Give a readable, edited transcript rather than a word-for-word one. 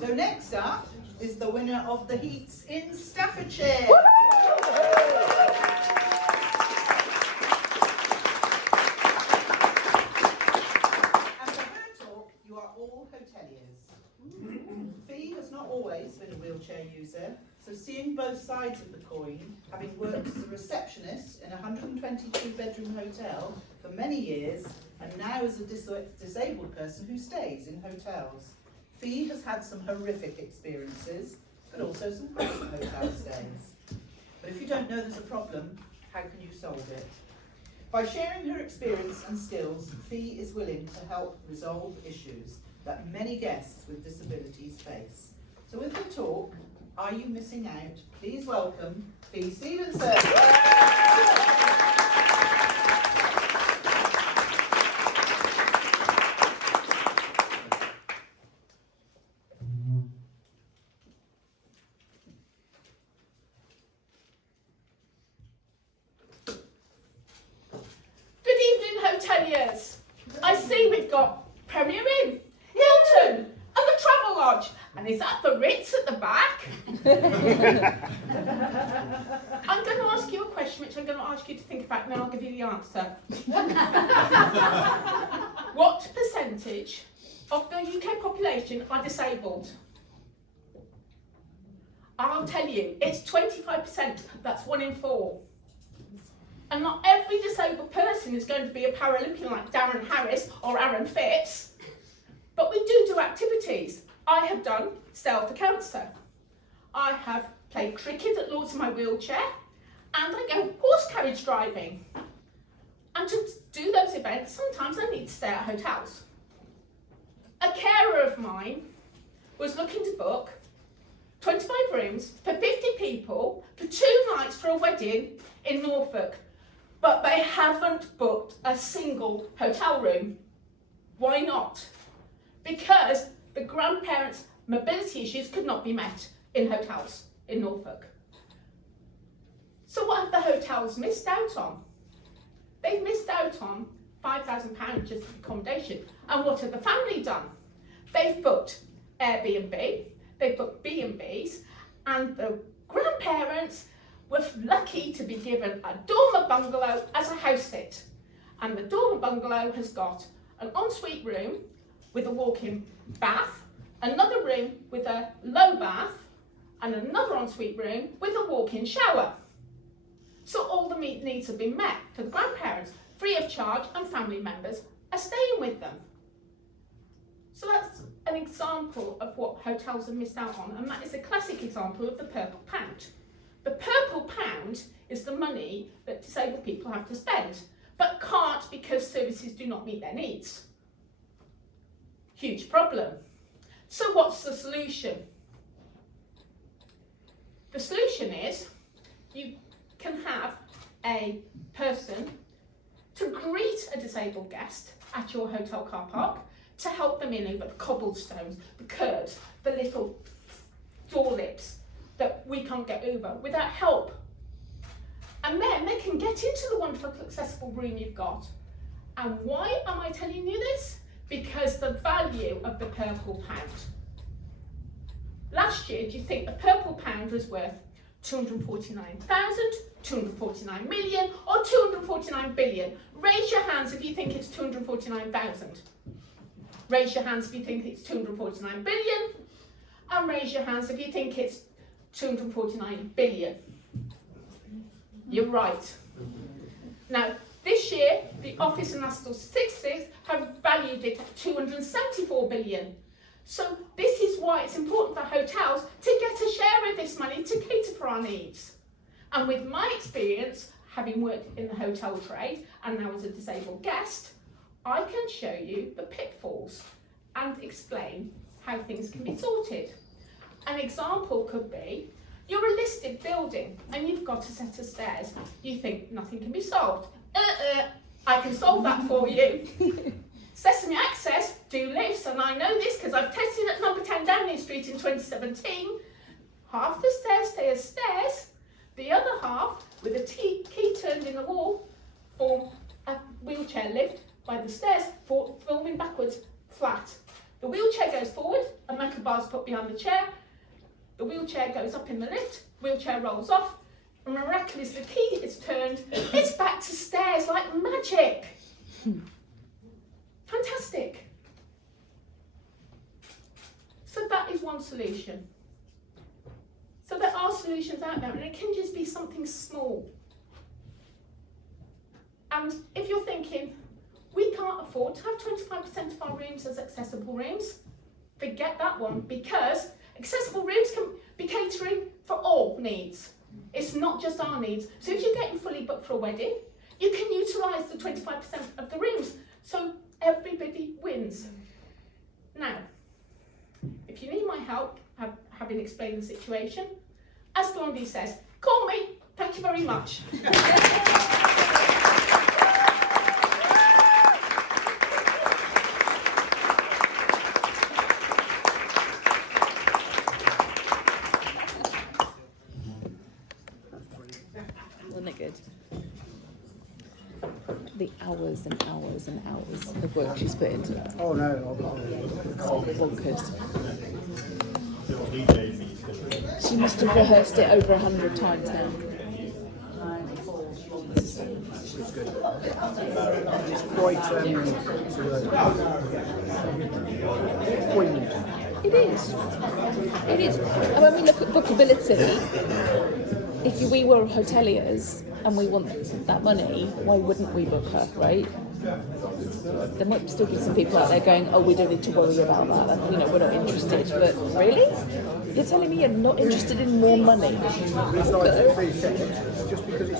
So next up is the winner of the heats in Staffordshire. And for her talk, you are all hoteliers. Fee has not always been a wheelchair user, so seeing both sides of the coin, having worked as a receptionist in a 122-bedroom hotel for many years, and now as a disabled person who stays in hotels, Fee has had some horrific experiences, but also some great hotel stays. But if you don't know there's a problem, how can you solve it? By sharing her experience and skills, Fee is willing to help resolve issues that many guests with disabilities face. So with her talk, Are You Missing Out? Please welcome Fee Stevenson. Good evening, hoteliers. I see we've got Premier Inn, Hilton, and the Travel Lodge. And is that the Ritz at the back? I'm going to ask you a question which I'm going to ask you to think about, and then I'll give you the answer. What percentage of the UK population are disabled? I'll tell you, it's 25%. That's 1 in 4. And not every disabled person is going to be a Paralympian like Darren Harris or Aaron Phipps, but we do activities. I have done Sail for Cancer. I have played cricket at Lords in my wheelchair, and I go horse carriage driving. And to do those events, sometimes I need to stay at hotels. A carer of mine was looking to book 25 rooms for 50 people for 2 nights for a wedding in Norfolk, but they haven't booked a single hotel room. Why not? Because the grandparents' mobility issues could not be met in hotels in Norfolk. So what have the hotels missed out on? They've missed out on £5,000 just for accommodation. And what have the family done? They've booked Airbnb, they've booked B&Bs, and the grandparents were lucky to be given a dormer bungalow as a house sit. And the dormer bungalow has got an ensuite room with a walk-in bath, another room with a low bath, and another ensuite room with a walk-in shower. So all the needs have been met for the grandparents, free of charge, and family members are staying with them. So that's an example of what hotels have missed out on, and that is a classic example of the purple pound. The purple pound is the money that disabled people have to spend, but can't because services do not meet their needs. Huge problem. So what's the solution? The solution is you can have a person to greet a disabled guest at your hotel car park to help them in over the cobblestones, the curbs, the little door lips that we can't get over without help. And then they can get into the wonderful accessible room you've got. And why am I telling you this? Because the value of the purple pound. Last year, do you think the purple pound was worth 249,000, 249 million, or 249 billion? Raise your hands if you think it's 249,000. Raise your hands if you think it's 249 billion, and raise your hands if you think it's 249 billion. You're right. Now, this year, the Office of National Statistics have valued it at 274 billion. So this is why it's important for hotels to get a share of this money to cater for our needs. And with my experience, having worked in the hotel trade and now as a disabled guest, I can show you the pitfalls and explain how things can be sorted. An example could be, you're a listed building and you've got a set of stairs. You think nothing can be solved. I can solve that for you. Sesame Access do lifts, and I know this because I've tested at number 10 Downing Street in 2017. Half the stairs stay as stairs, the other half, with a key turned in the wall, form a wheelchair lift by the stairs, falling backwards, flat. The wheelchair goes forward, a metal bar is put behind the chair, the wheelchair goes up in the lift, wheelchair rolls off, and miraculously the key is turned, it's back to stairs like magic. Fantastic. So that is one solution. So there are solutions out there, and it can just be something small. And if you're thinking, we can't afford to have 25% of our rooms as accessible rooms, forget that one, because accessible rooms can be catering for all needs. It's not just our needs. So if you're getting fully booked for a wedding, you can utilise the 25% of the rooms. So everybody wins. Now, if you need my help, having explained the situation, as Blondie says, call me. Thank you very much. Wasn't it good? The hours and hours and hours of work she's put into it. Oh no, Bonkers. She must have rehearsed it over 100 times now. it's good. It's quite poignant. It is. It is. And when we look at bookability, if we were hoteliers and we want that money, why wouldn't we book her, right? There might still be some people out there going, oh, we don't need to worry about that, and, we're not interested. But really? You're telling me you're not interested in more money? It's like 3 seconds. Just because it's